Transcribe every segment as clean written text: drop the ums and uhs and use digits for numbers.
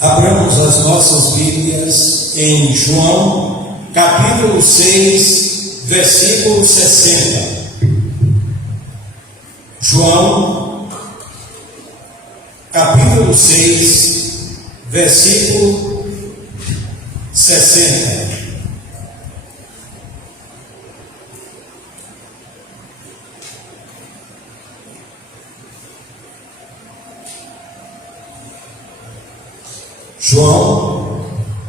Abramos as nossas Bíblias em João, capítulo 6, versículo 60. João, capítulo 6, versículo 60. João,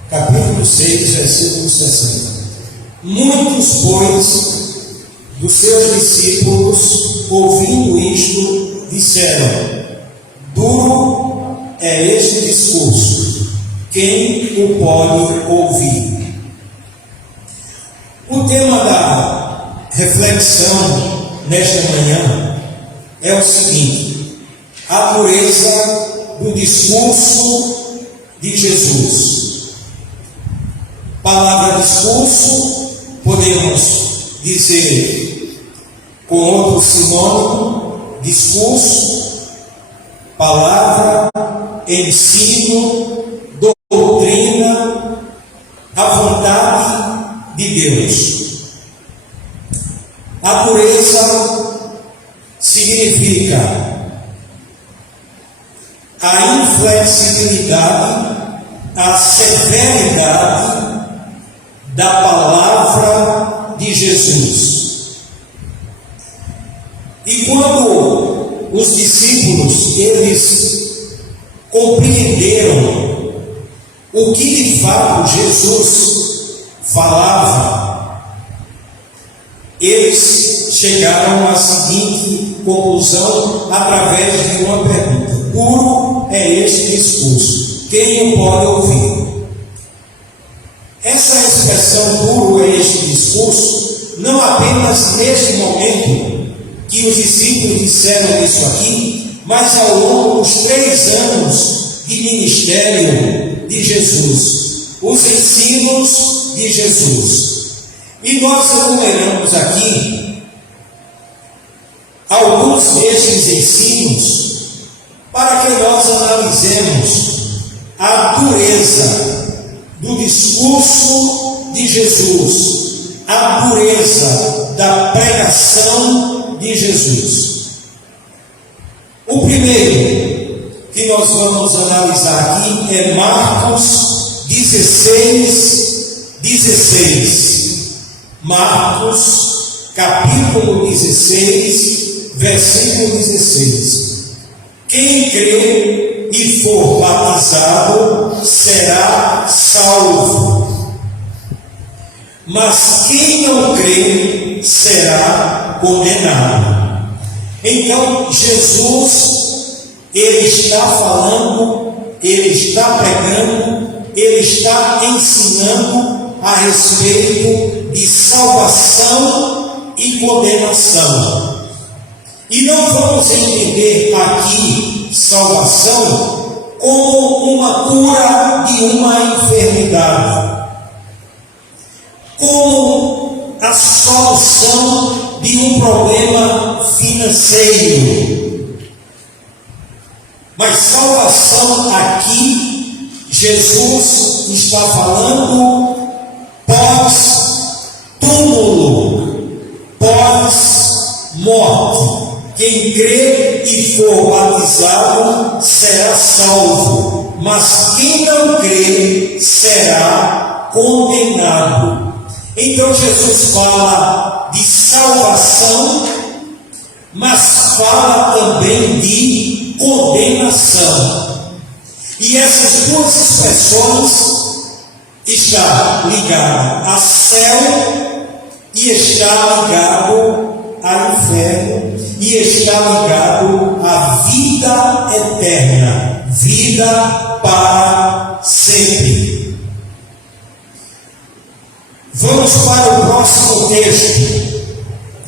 capítulo 6, versículo 60. Muitos, pois, dos seus discípulos, ouvindo isto, disseram: duro é este discurso, quem o pode ouvir? O tema da reflexão nesta manhã é o seguinte: a dureza do discurso de Jesus. Palavra discurso, podemos dizer com outro sinônimo: discurso, palavra, ensino, doutrina, a vontade de Deus. A dureza significa a inflexibilidade, a severidade da palavra de Jesus. E quando os discípulos, eles compreenderam o que de fato Jesus falava, eles chegaram à seguinte conclusão através de uma pergunta: puro é este discurso, quem o pode ouvir? Essa expressão puro é este discurso, não apenas neste momento que os discípulos disseram isso aqui, mas ao longo dos 3 anos de ministério de Jesus, os ensinos de Jesus. E nós enumeramos aqui alguns destes ensinos para que nós analisemos a dureza do discurso de Jesus, a dureza da pregação de Jesus. O primeiro que nós vamos analisar aqui é Marcos 16. Marcos, capítulo 16, versículo 16. Quem crê e for batizado será salvo, mas quem não crê será condenado. Então Jesus, ele está falando, ele está pregando, ele está ensinando a respeito de salvação e condenação. E não vamos entender aqui salvação como uma cura de uma enfermidade, como a solução de um problema financeiro. Mas salvação aqui, Jesus está falando pós-túmulo, pós-morte. Quem crê e for batizado será salvo, mas quem não crê será condenado. Então Jesus fala de salvação, mas fala também de condenação. E essas duas expressões estão ligadas a céu e está ligado a inferno, e está ligado à vida eterna, vida para sempre. Vamos para o próximo texto,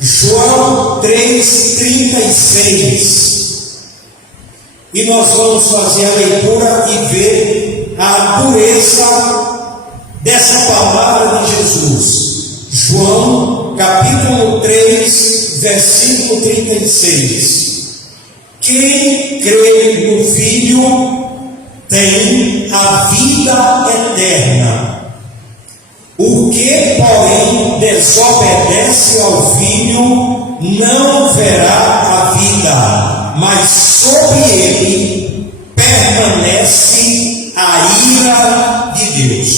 João 3,36. E nós vamos fazer a leitura e ver a dureza dessa palavra de Jesus. João, capítulo 3, versículo 36. Quem crê no Filho tem a vida eterna. O que, porém, desobedece ao Filho não verá a vida, mas sobre ele permanece a ira de Deus.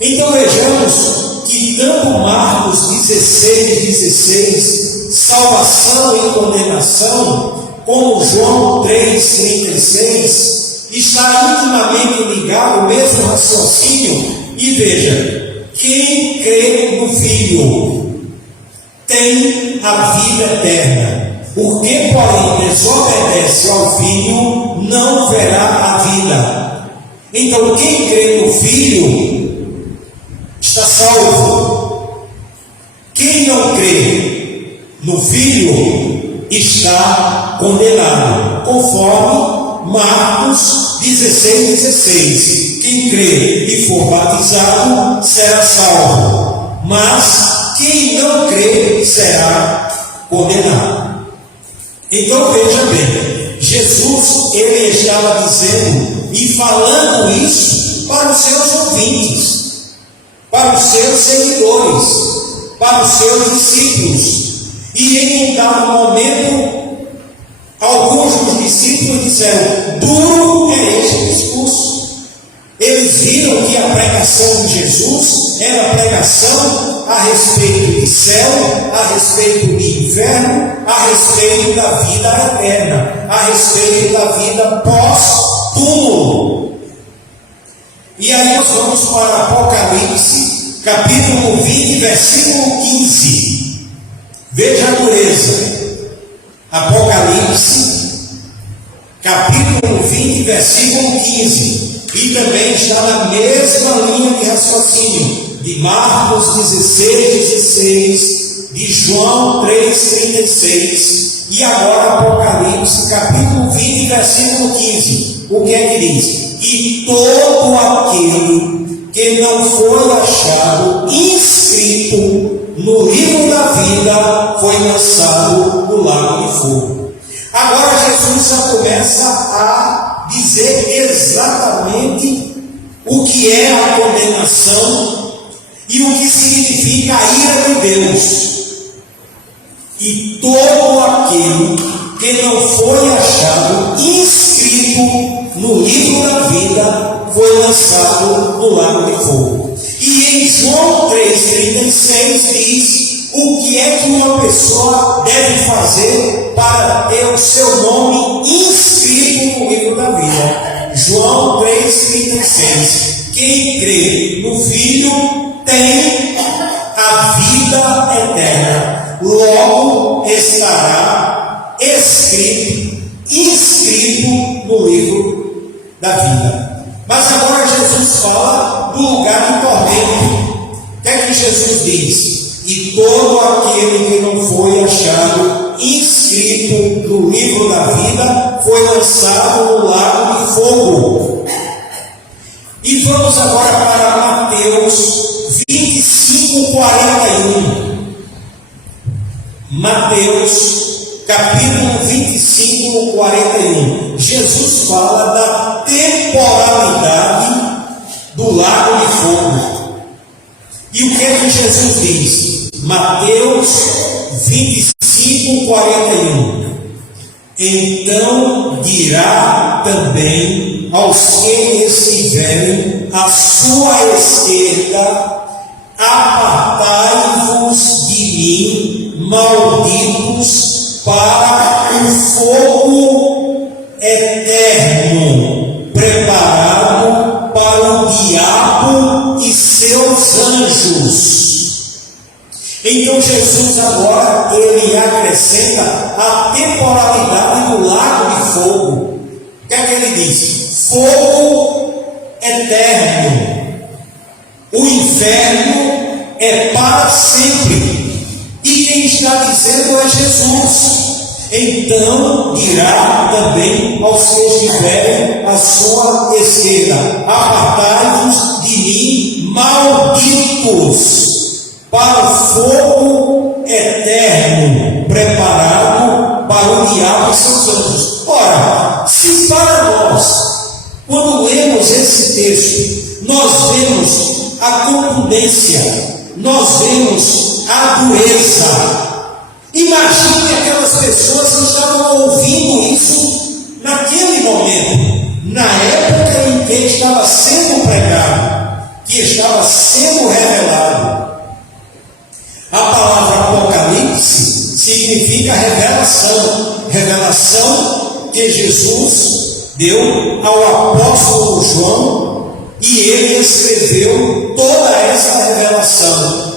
Então vejamos que tanto Marcos 16, salvação e condenação, como João 3,36, está intimamente ligado ao mesmo raciocínio. E veja, quem crê no Filho tem a vida eterna. O que, porém, desobedece ao Filho não verá a vida. Então, quem crê no Filho está salvo. Quem não crê no Filho está condenado, conforme Marcos 16. Quem crê e for batizado será salvo, mas quem não crê será condenado. Então veja bem, Jesus ele estava dizendo e falando isso para os seus ouvintes, para os seus seguidores, para os seus discípulos. E em um dado momento, alguns dos discípulos disseram: duro é este discurso. Eles viram que a pregação de Jesus era a pregação a respeito de céu, a respeito de inferno, a respeito da vida eterna, a respeito da vida pós-túmulo. E aí nós vamos para Apocalipse, capítulo 20, versículo 15. Veja a dureza. Apocalipse, capítulo 20, versículo 15. E também está na mesma linha de raciocínio de Marcos 16, de João 3,36 e agora Apocalipse, capítulo 20, versículo 15. O que é que diz? E todo aquele que não foi achado inscrito no livro da vida foi lançado no lago de fogo. Agora Jesus já começa a dizer exatamente o que é a condenação e o que significa a ira de Deus. E todo aquele que não foi achado inscrito no livro da vida foi lançado no lago de fogo. E em João 3,36 diz o que é que uma pessoa deve fazer para ter o seu nome inscrito no livro da vida. João 3,36. Quem crê no Filho tem a vida eterna, logo estará inscrito no livro da vida. Mas agora Jesus fala do lugar de tormento. O que é que Jesus diz? E todo aquele que não foi achado inscrito no livro da vida foi lançado no lago de fogo. E vamos agora para Mateus 25:41. Mateus capítulo 25:41. Jesus fala da temporalidade do lago de fogo. E o que é que Jesus diz? Mateus 25:41. Então dirá também aos que estiverem à sua esquerda: apartai-vos de mim, malditos, para o fogo eterno, preparado para o diabo e seus anjos. Então Jesus agora ele acrescenta a temporalidade do lago de fogo. O que é que ele diz? Fogo eterno. O inferno é para sempre. E quem está dizendo é Jesus. Então dirá também aos que estiverem à sua esquerda: apartai-vos de mim, malditos, para o fogo eterno, preparado para o diabo e seus anjos. Ora, se para nós Quando lemos esse texto, nós vemos a contundência, nós vemos a dureza. Imagine aquelas pessoas que estavam ouvindo isso naquele momento, na época em que estava sendo pregado, que estava sendo revelado. A palavra Apocalipse significa revelação, revelação que Jesus deu ao apóstolo João, e ele escreveu toda essa revelação.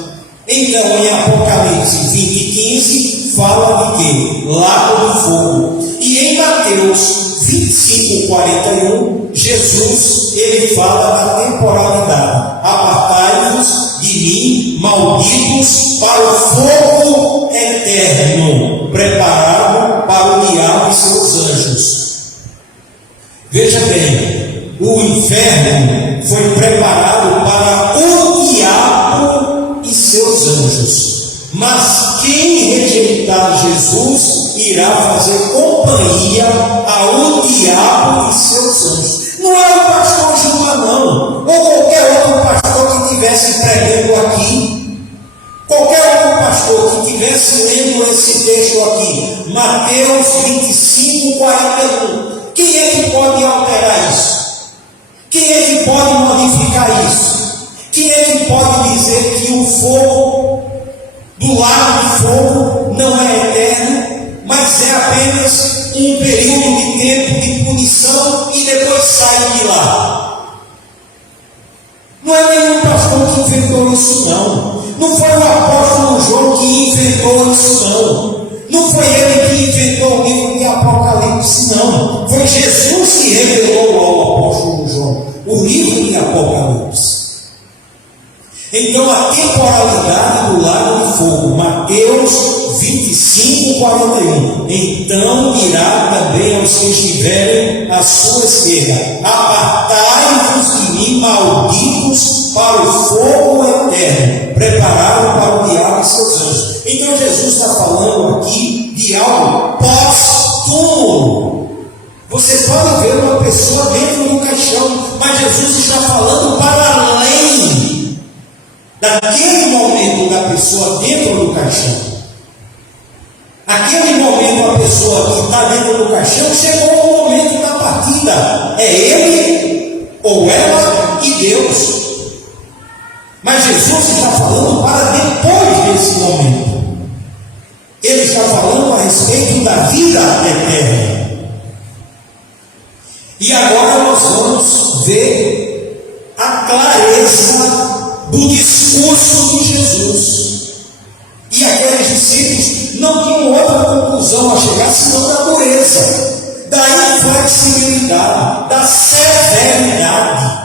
Então, em Apocalipse 20:15, fala de quê? Lago de fogo. E em Mateus 25:41, Jesus, ele fala da temporalidade. Apartai-vos de mim, malditos, para o fogo eterno, preparado para o diabo e seus anjos. Veja bem, o inferno foi preparado para o diabo e seus anjos. Mas quem rejeitar Jesus irá fazer companhia ao diabo e seus anjos. Não é o pastor Juba, não, ou qualquer outro pastor que estivesse pregando aqui, qualquer outro pastor que estivesse lendo esse texto aqui, Mateus 25:41. Quem é que pode alterar isso? Quem é que pode modificar isso? Quem é que pode dizer que o fogo do lago de fogo não é eterno, mas é apenas um período de tempo de punição e depois sai de lá? Não é nenhum pastor que inventou isso, não. Não foi o apóstolo João que inventou isso, não. Não foi ele que inventou o livro de Apocalipse, não. Foi Jesus que revelou ao apóstolo João o livro de Apocalipse. Então, a temporalidade do lago de fogo, Mateus 25:41. Então dirá também aos que estiverem à sua esquerda: apartai-vos de mim, malditos, para o fogo eterno, preparado para o diabo e seus anjos. Então, Jesus está falando aqui de algo pós-túmulo. Você pode ver uma pessoa dentro do caixão, mas Jesus está falando para além daquele momento da pessoa dentro do caixão. Aquele momento, a pessoa que está dentro do caixão, chegou o momento da partida. É ele, ou ela e Deus. Mas Jesus está falando para depois desse momento. Ele está falando a respeito da vida eterna. E agora nós vamos ver a clareza do discurso de Jesus. E aqueles discípulos não tinham outra conclusão a chegar senão da dureza, da inflexibilidade, da severidade.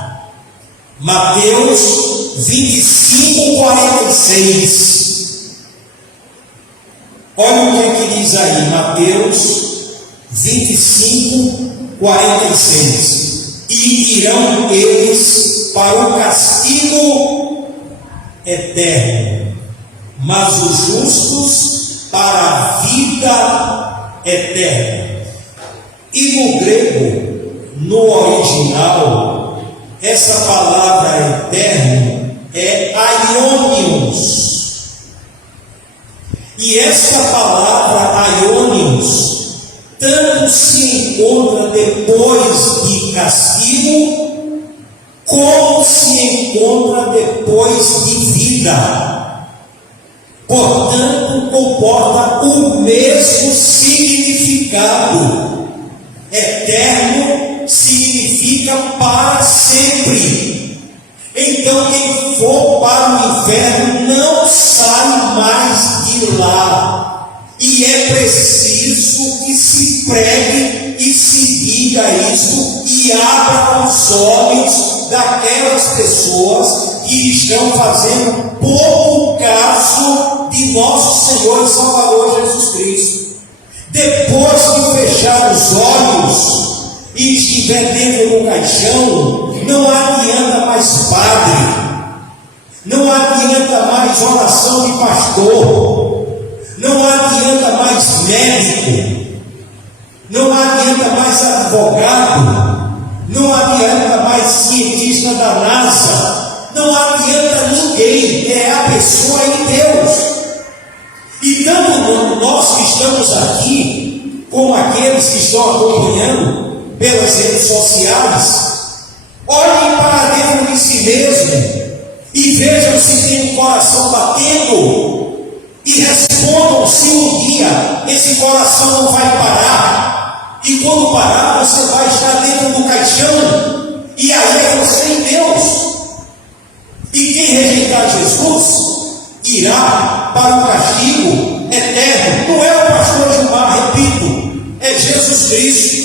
Mateus 25:46. Olha o que é que diz aí, Mateus 25:46. E irão eles para o castigo eterno, mas os justos para a vida eterna. E no grego, no original, essa palavra eterno é aionios. E esta palavra aionios tanto se encontra depois de castigo, como se encontra depois de vida. Portanto, comporta o mesmo significado. Eterno significa para sempre. Então, quem for para o inferno não sai mais de lá. E é preciso que se pregue e se diga isso e abra os olhos daquelas pessoas que estão fazendo pouco caso de nosso Senhor e Salvador Jesus Cristo. Depois que fechar os olhos e estiver dentro do caixão, não adianta mais padre, não adianta mais oração de pastor, não adianta mais médico, não adianta mais advogado, não adianta mais cientista da NASA, não adianta ninguém, é a pessoa em Deus. E tanto nós que estamos aqui, como aqueles que estão acompanhando pelas redes sociais, olhem para dentro de si mesmo e vejam se tem um coração batendo e respondam se um dia esse coração não vai parar. E quando parar, você vai estar dentro do caixão, e aí é você em Deus. E quem rejeitar Jesus irá para o castigo eterno. Não é o pastor Gilmar, repito, é Jesus Cristo.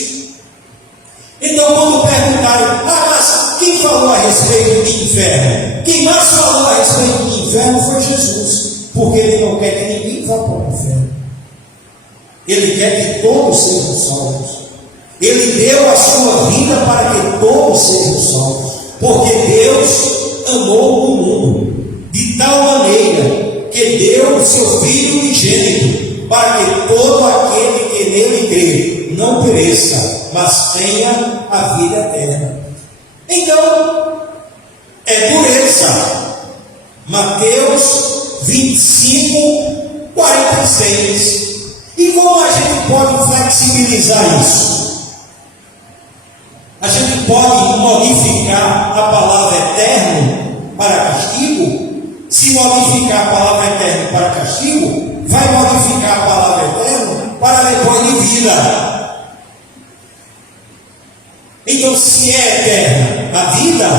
Então, quando perguntarem, mas quem falou a respeito do inferno? Quem mais falou a respeito do inferno foi Jesus, porque ele não quer que ninguém vá para o inferno. Ele quer que todos sejam salvos. Ele deu a sua vida para que todos sejam salvos, porque Deus amou o mundo de tal maneira que deu o seu Filho unigênito, para que todo aquele que nele crê não pereça, mas tenha a vida eterna. Então, é pureza. Mateus 25, 46. E como a gente pode flexibilizar isso? A gente pode modificar a palavra eterno para castigo? Se modificar a palavra eterno para castigo, vai modificar a palavra eterno para depois de vida. Então, se é eterna a vida,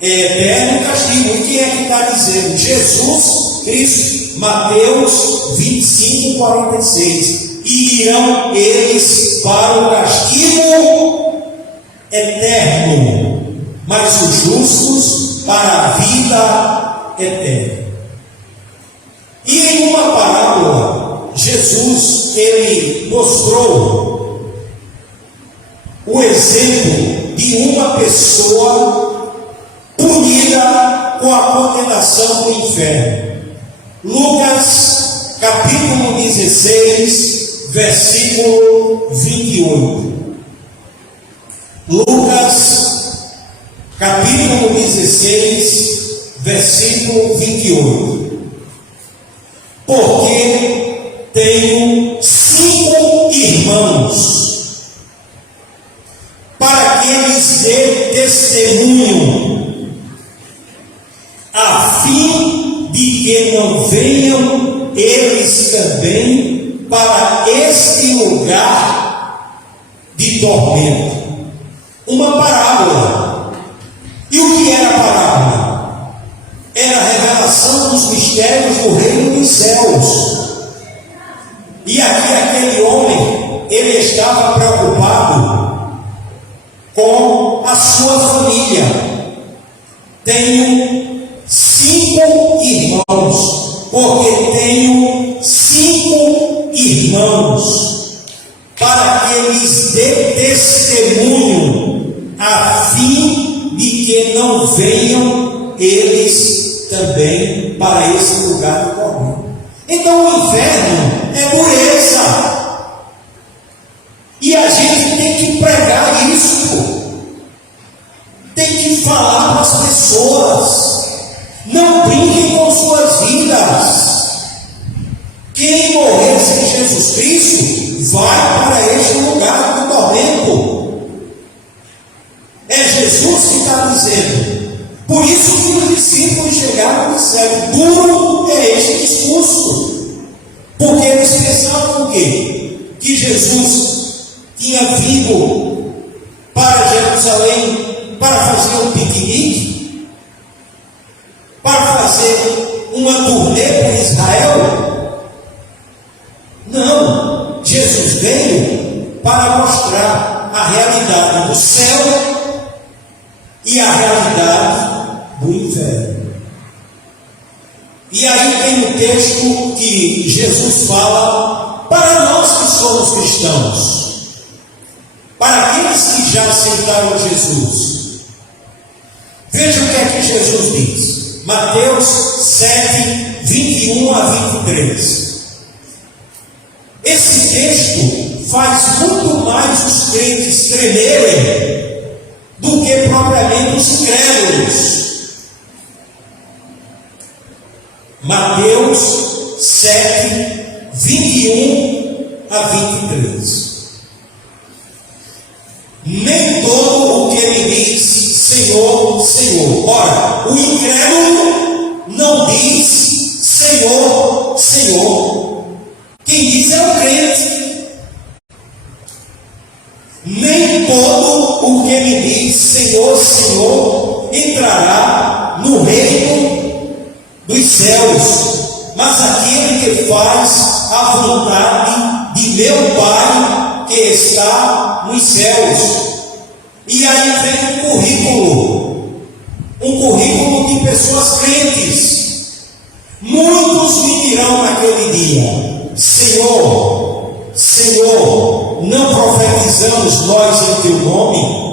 é eterno o castigo. E quem é que está dizendo? Jesus Cristo. Mateus 25, 46. E irão eles para o castigo eterno, mas os justos para a vida eterna. E em uma parábola, Jesus ele mostrou o exemplo de uma pessoa punida com a condenação do inferno. Lucas capítulo 16, versículo 28. Lucas capítulo 16, versículo 28. Porque tenho 5 irmãos, para que eles dê testemunho, a fim de que não venham eles também para este lugar de tormento. Uma parábola. E o que era a parábola? Era a revelação dos mistérios do reino dos céus. E aqui aquele homem, ele estava preocupado com a sua família. Tenho 5 irmãos, porque tenho 5 irmãos, para que eles dê testemunho, a fim de que não venham eles também para esse lugar de tormento. Então o inferno é dureza, e a gente tem que pregar isso, tem que falar para as pessoas. Não brinquem com suas vidas. Quem morrer sem Jesus Cristo vai para este lugar do tormento. É Jesus que está dizendo. Por isso que os discípulos chegaram e disseram: duro é este discurso. Porque eles pensavam o quê? Que Jesus tinha vindo para Jerusalém para fazer um piquenique, para fazer uma turnê por Israel. Não, Jesus veio para mostrar a realidade do céu e a realidade do inferno. E aí tem um texto que Jesus fala para nós que somos cristãos, para aqueles que já aceitaram Jesus. Veja o que é que Jesus diz. Mateus 7, 21 a 23. Esse texto faz muito mais os crentes tremerem do que propriamente os incrédulos. Mateus 7, 21 a 23. Nem todo o que me diz Senhor, Senhor. Ora, o incrédulo não diz Senhor, Senhor. Quem diz é o crente. Nem todo o que me diz Senhor, Senhor entrará no reino dos céus, mas aquele que faz a vontade de meu Pai que está nos céus. E aí vem um currículo de pessoas crentes. Muitos me dirão naquele dia: Senhor, Senhor, não profetizamos nós em teu nome?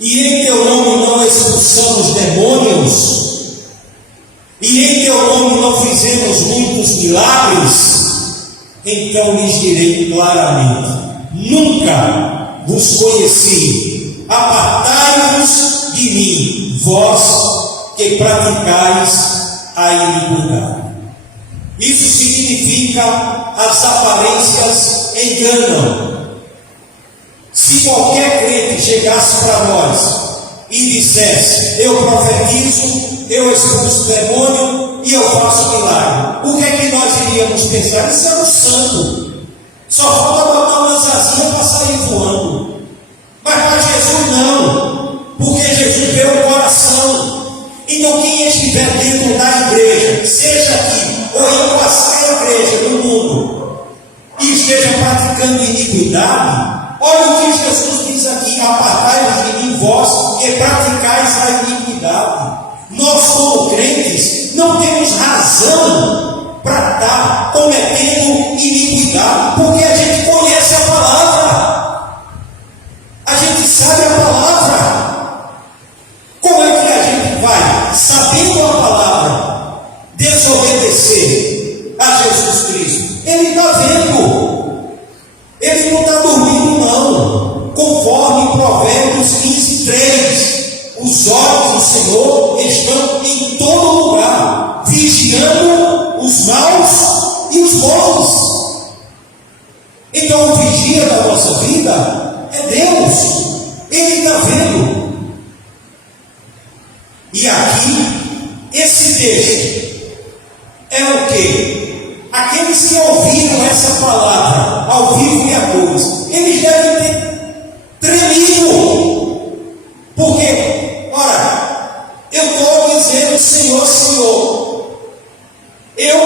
E em teu nome não expulsamos demônios? E em teu nome não fizemos muitos milagres? Então lhes direi claramente: nunca vos conheci, apartai-vos de mim, vós que praticais a iniquidade. Isso significa: as aparências enganam. Se qualquer crente chegasse para nós e dissesse: eu profetizo, eu expulso demônio e eu faço milagre, o que é que nós iríamos pensar? Isso é um santo. Só falta botar uma asinha para sair voando. Mas para Jesus não, porque Jesus vê o coração. Então quem estiver dentro da igreja, seja aqui ou em qualquer igreja do mundo, e esteja praticando iniquidade, olha o que Jesus diz aqui: apartai-vos de mim, vós que praticais a iniquidade. Nós, como crentes, não temos razão para estar cometendo iniquidade, porque a gente conhece a palavra, a gente sabe a palavra. Como é que a gente vai, sabendo a palavra, desobedecer a Jesus Cristo? Ele está vendo, ele não está dormindo não. Conforme Provérbios 15, 3, os olhos do Senhor estão em todo lugar, vigiando os maus e os bons. Então o vigia da nossa vida é Deus. Ele está vendo. E aqui, esse texto é o quê? Aqueles que ouviram essa palavra ao vivo e a cores, eles devem ter tremido, porque, ora, eu estou dizendo: Senhor, Senhor, eu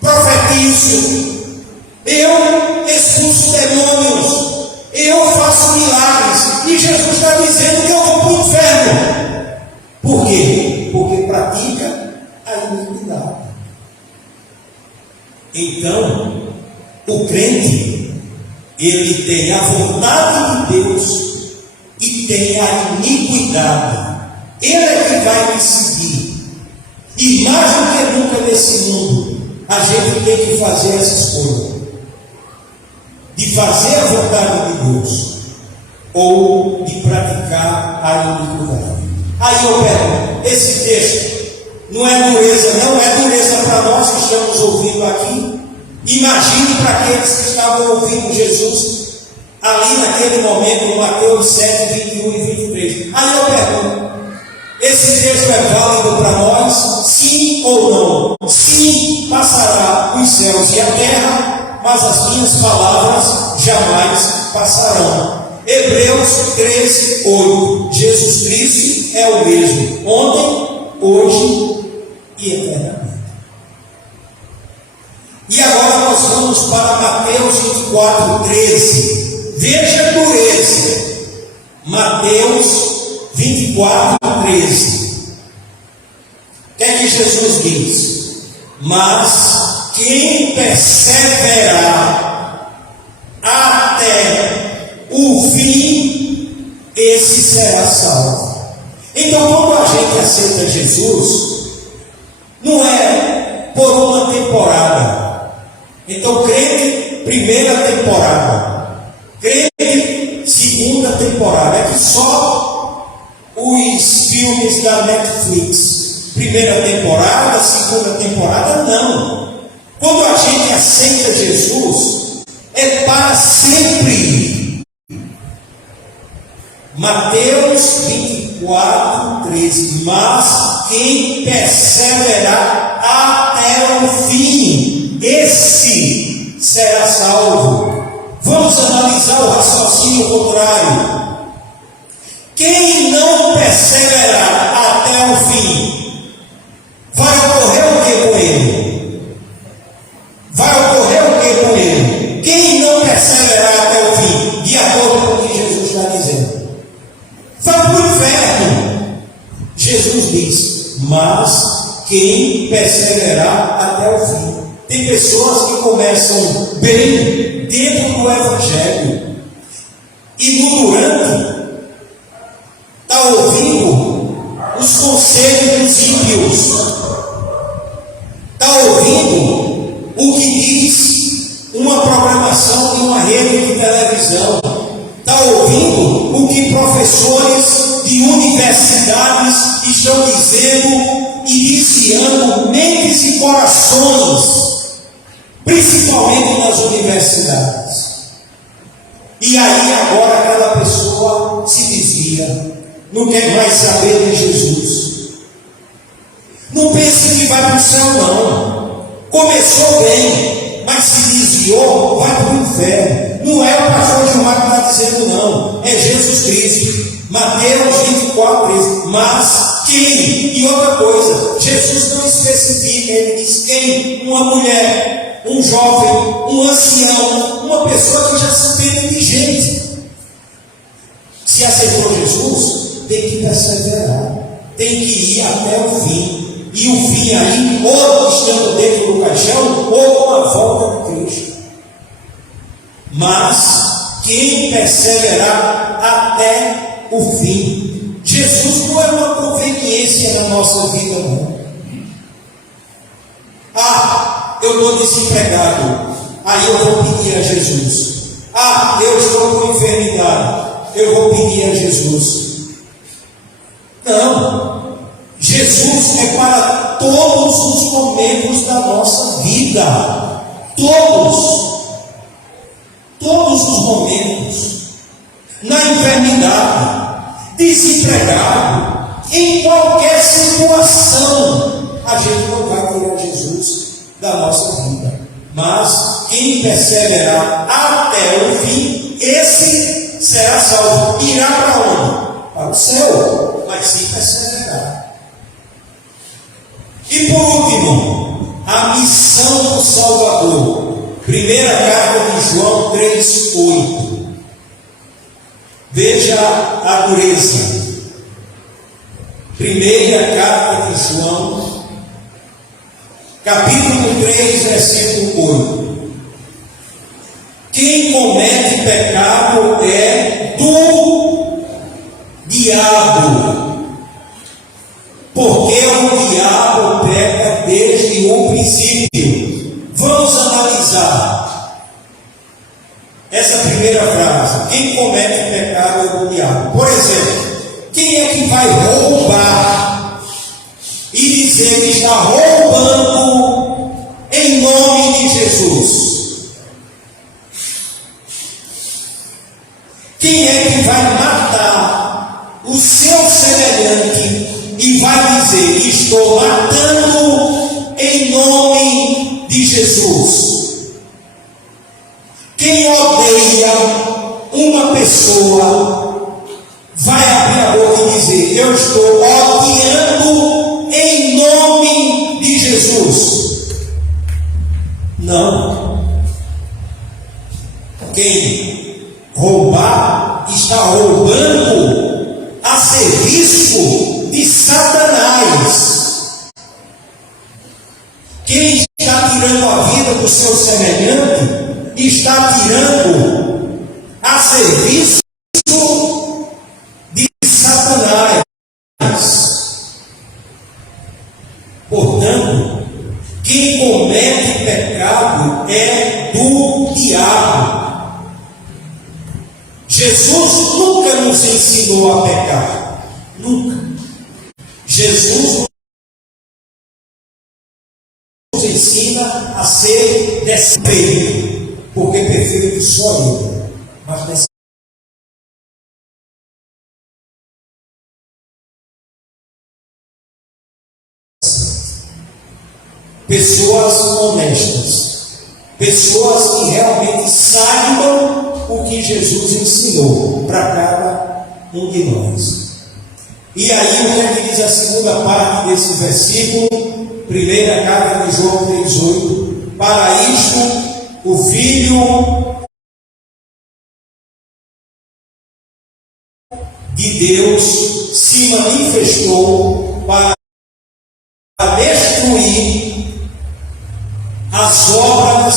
profetizo, eu expulso demônios, eu faço milagres, e Jesus está dizendo que eu vou para o inferno. Por quê? Porque pratica a iniquidade. Então, o crente, ele tem a vontade de Deus e tem a iniquidade. Ele é que vai decidir. E mais do que nunca nesse mundo, a gente tem que fazer essa escolha de fazer a vontade de Deus ou de praticar a iniquidade. Aí eu pergunto: esse texto não é dureza, não é dureza para nós que estamos ouvindo aqui? Imagine para aqueles que estavam ouvindo Jesus ali naquele momento, Mateus 7, 21 e 23. Aí eu pergunto: esse texto é válido para nós? Sim ou não? Sim, passará os céus e a terra, mas as minhas palavras jamais passarão. Hebreus 13, 8. Jesus Cristo é o mesmo ontem, hoje e eternamente. E agora nós vamos para Mateus 24, 13. Veja a dureza. Mateus 24, 13. O que é que Jesus diz? Mas quem perseverar até o fim, esse será salvo. Então, quando a gente aceita Jesus, não é por uma temporada. Então, crente, primeira temporada, crente, segunda temporada. temporada. É que só os filmes da Netflix, primeira temporada, segunda temporada, não. Quando a gente aceita Jesus, é para sempre. Mateus 24, 13. Mas quem perseverar até o fim, esse será salvo. Vamos analisar o raciocínio contrário. Quem não perseverar até o fim, vai ocorrer o que com ele? Vai ocorrer o que com ele? Quem não perseverar até o fim, de acordo com o que Jesus está dizendo, vai para o inferno. Jesus diz, mas quem perseverar até o fim. Tem pessoas que começam bem dentro do Evangelho e no durante está ouvindo os conselhos dos ímpios, está ouvindo o que diz uma programação de uma rede de televisão, está ouvindo o que professores de universidades estão dizendo e desviando mentes e corações, principalmente nas universidades. E aí agora cada pessoa se desvia, não quer mais saber de Jesus. Não pense que vai para o céu, não. Começou bem, mas se desviou, vai para o inferno. Não é o pastor Gilmar que está dizendo, não. É Jesus Cristo. Mateus 24, 13. Mas quem? E outra coisa, Jesus não especifica, ele diz quem? Uma mulher, um jovem, um ancião, uma pessoa que já se entende de gente. Se aceitou Jesus, tem que perseverar, tem que ir até o fim. E o fim aí, ou estando dentro do caixão, ou com a volta de Cristo. Mas quem perseverar até o fim. Jesus não é uma conveniência na nossa vida, não. Ah, eu estou desempregado, aí eu vou pedir a Jesus. Ah, eu estou com enfermidade, eu vou pedir a Jesus. Não. Jesus é para todos os momentos da nossa vida. Todos os momentos. Na enfermidade, desempregado, em qualquer situação, a gente não vai tirar Jesus da nossa vida. Mas quem perseverar até o fim, esse será salvo. Irá para onde? Para o céu, mas se perseverar. E por último, a missão do Salvador. Primeira carta de João 3,8. Veja a dureza. Primeira carta de João, capítulo 3, versículo 8. Quem comete pecado é do diabo, porque o diabo peca desde o princípio. Vamos analisar essa primeira frase. Quem comete pecado é do diabo. Por exemplo, quem é que vai roubar e dizer que está roubando em nome de Jesus? Quem é que vai matar o seu semelhante e vai dizer, estou matando em nome de Jesus? Quem odeia uma pessoa vai abrir a boca e dizer, eu estou odiando em nome de Jesus? Não. Quem roubar está roubando a serviço de Satanás. Quem está tirando a vida do seu semelhante está tirando a serviço de Satanás. Portanto, quem comete pecado é do diabo. Jesus nunca nos pecar. Nunca. Jesus nos ensina a ser perfeito, porque perfeito só Ele. Mas pessoas honestas, pessoas que realmente saibam o que Jesus ensinou para cada um de nós. E aí o que é que diz a segunda parte desse versículo, primeira carta de João 3,8: para isto o Filho de Deus se manifestou para destruir as obras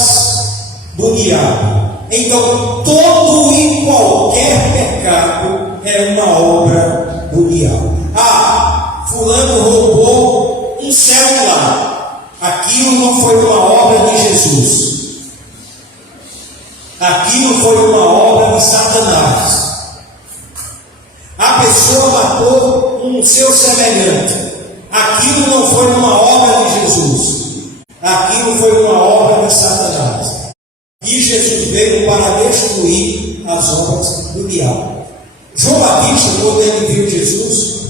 do diabo. Então, todo e qualquer pecado é uma obra do diabo. Ah, fulano roubou um celular. Aquilo não foi uma obra de Jesus. Aquilo foi uma obra de Satanás. A pessoa matou um seu semelhante. Aquilo não foi uma obra de Jesus. Aquilo foi uma obra de Satanás. E Jesus veio para destruir as obras do diabo. João Batista, quando ele viu Jesus,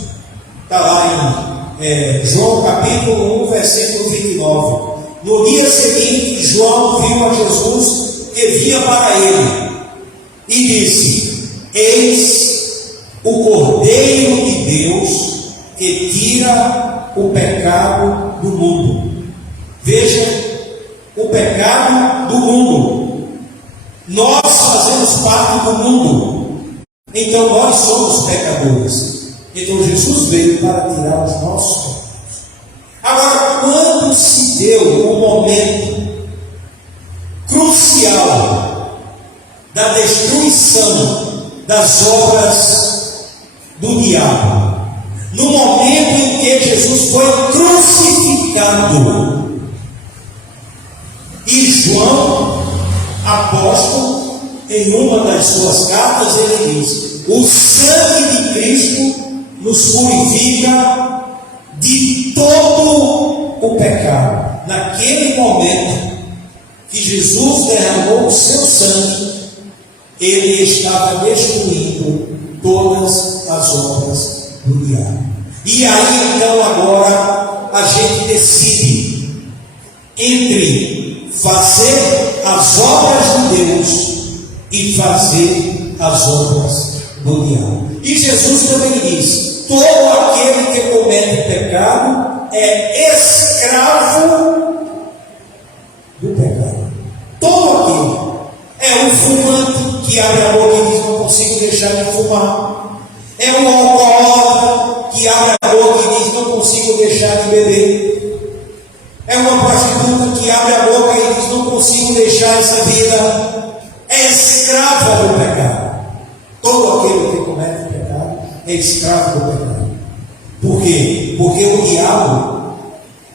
está lá em João capítulo 1, versículo 29. No dia seguinte, João viu a Jesus que vinha para ele e disse: eis o Cordeiro de Deus que tira o pecado do mundo. Veja, o pecado do mundo. Nós fazemos parte do mundo. Então nós somos pecadores. Então Jesus veio para tirar os nossos pecados. Agora, quando se deu o momento crucial da destruição das obras do diabo, no momento em que Jesus foi crucificado, e João, apóstolo, em uma das suas cartas, ele diz: o sangue de Cristo nos purifica de todo o pecado. Naquele momento que Jesus derramou o seu sangue, ele estava destruindo todas as obras do diabo. E aí então agora a gente decide entre fazer as obras de Deus e fazer as obras do diabo. E Jesus também diz: todo aquele que comete pecado é escravo do pecado. Todo aquele. É um fumante que abre a boca e diz: não consigo deixar de fumar. É um alcoólatra que abre a boca e diz: não consigo deixar de beber. É uma prostituta que abre a boca e diz: não consigo deixar essa vida. É escrava do pecado. Todo aquele que comete pecado é escravo do pecado. Por quê? Porque o diabo,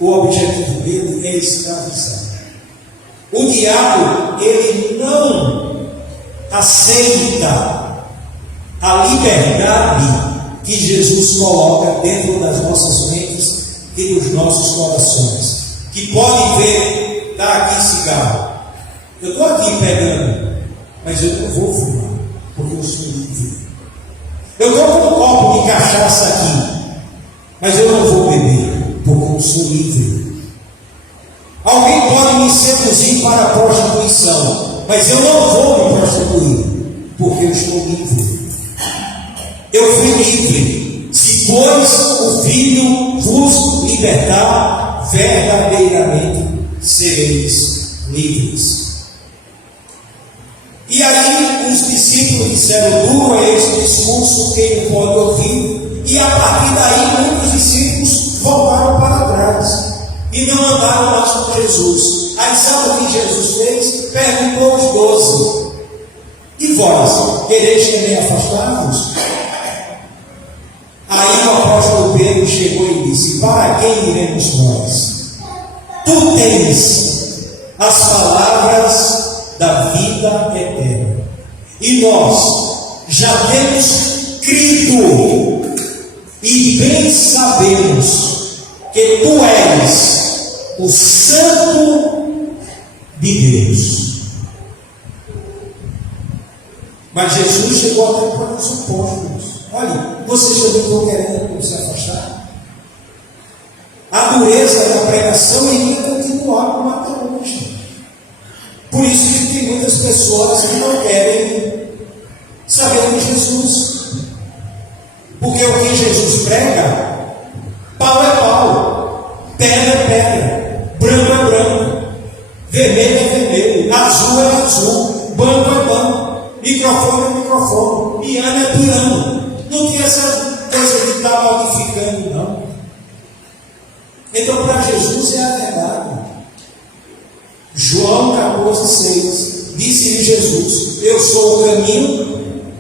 o objetivo dele é escravizar. O diabo, ele não aceita a liberdade que Jesus coloca dentro das nossas mentes e dos nossos corações. Que pode ver, está aqui cigarro. Eu estou aqui pegando, mas eu não vou fumar, porque eu sou livre. Eu estou com um copo de cachaça aqui, mas eu não vou beber, porque eu sou livre. Alguém pode me seduzir para a prostituição, mas eu não vou me prostituir, porque eu estou livre. Eu fui livre. Se, pois, o Filho vos libertar, verdadeiramente sereis livres. E aí os discípulos disseram: duro é este discurso, quem não pode ouvir? E a partir daí muitos discípulos voltaram para trás e não andaram mais com Jesus. Aí sabe o que Jesus fez? Perguntou aos 12: e vós, quereis também afastar-vos? Aí o apóstolo Pedro chegou e disse: para quem iremos nós? Tu tens as palavras da vida eterna, e nós já temos crido, e bem sabemos que tu és o Santo de Deus. Mas Jesus chegou até para os apóstolos: olha, vocês também estão querendo se afastar? A dureza da pregação iria continuar como até hoje. Por isso que tem muitas pessoas que não querem saber de Jesus. Porque o que Jesus prega, pau é pau, pedra é pedra, branco é branco, vermelho é vermelho, azul é azul, banco é banco, microfone é microfone, piano é piano. Não tem essa coisa de estar modificando, não. Então, para Jesus é a verdade. João 14,6, disse-lhe Jesus: eu sou o caminho,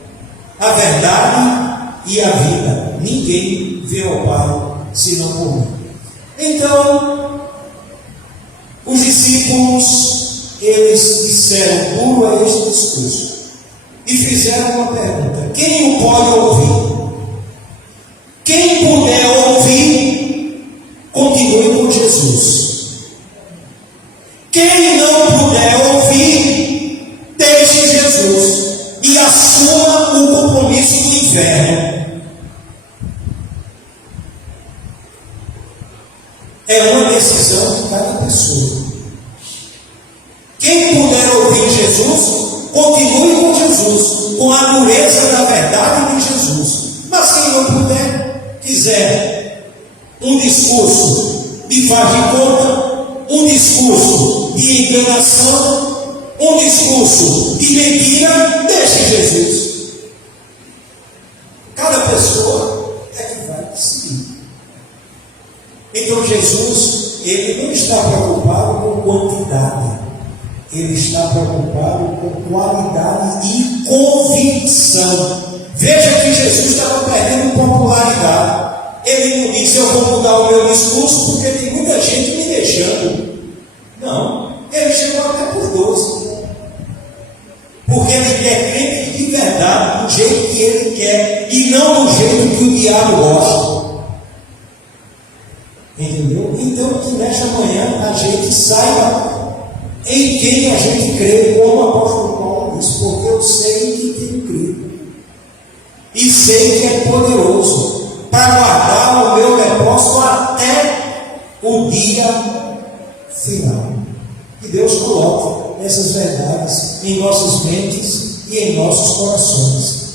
a verdade e a vida. Ninguém vê ao Pai senão por mim. Então, os discípulos, eles disseram: duro é este discurso, e fizeram uma pergunta: quem o pode ouvir? Quem puder ouvir, continue com Jesus. Quem não puder ouvir, deixe Jesus e assuma o compromisso do inferno. É uma decisão de cada pessoa. Quem puder ouvir Jesus, continue com Jesus, com a dureza da verdade de Jesus. Mas quem não puder, quiser um discurso de faz de conta, um discurso de enganação, um discurso de mentira, deixe Jesus. Cada pessoa é que vai decidir. Então Jesus, ele não está preocupado com quantidade, ele está preocupado com qualidade e convicção. Veja que Jesus estava perdendo popularidade. Ele não disse: eu vou mudar o meu discurso porque tem muita gente me deixando. Não, ele chegou até por 12. Porque ele quer crente de verdade, do jeito que ele quer, e não do jeito que o diabo gosta. Entendeu? Então, que nesta manhã a gente saiba em quem a gente crê, como o apóstolo Paulo diz: porque eu sei em quem tenho crido, e sei que é poderoso para guardar o meu depósito até o dia final. Que Deus coloque essas verdades em nossas mentes e em nossos corações.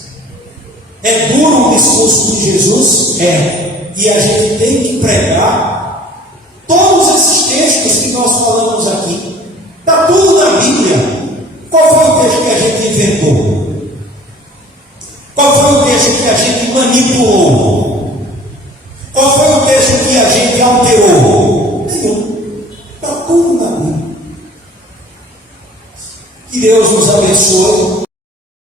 É duro o discurso de Jesus? É. E a gente tem que pregar todos esses textos que nós falamos aqui. Está tudo na Bíblia. Qual foi o texto que a gente inventou? Qual foi o texto que a gente manipulou? Qual foi o texto que a gente alterou? Nenhum. Está tudo na Bíblia. Que Deus nos abençoe.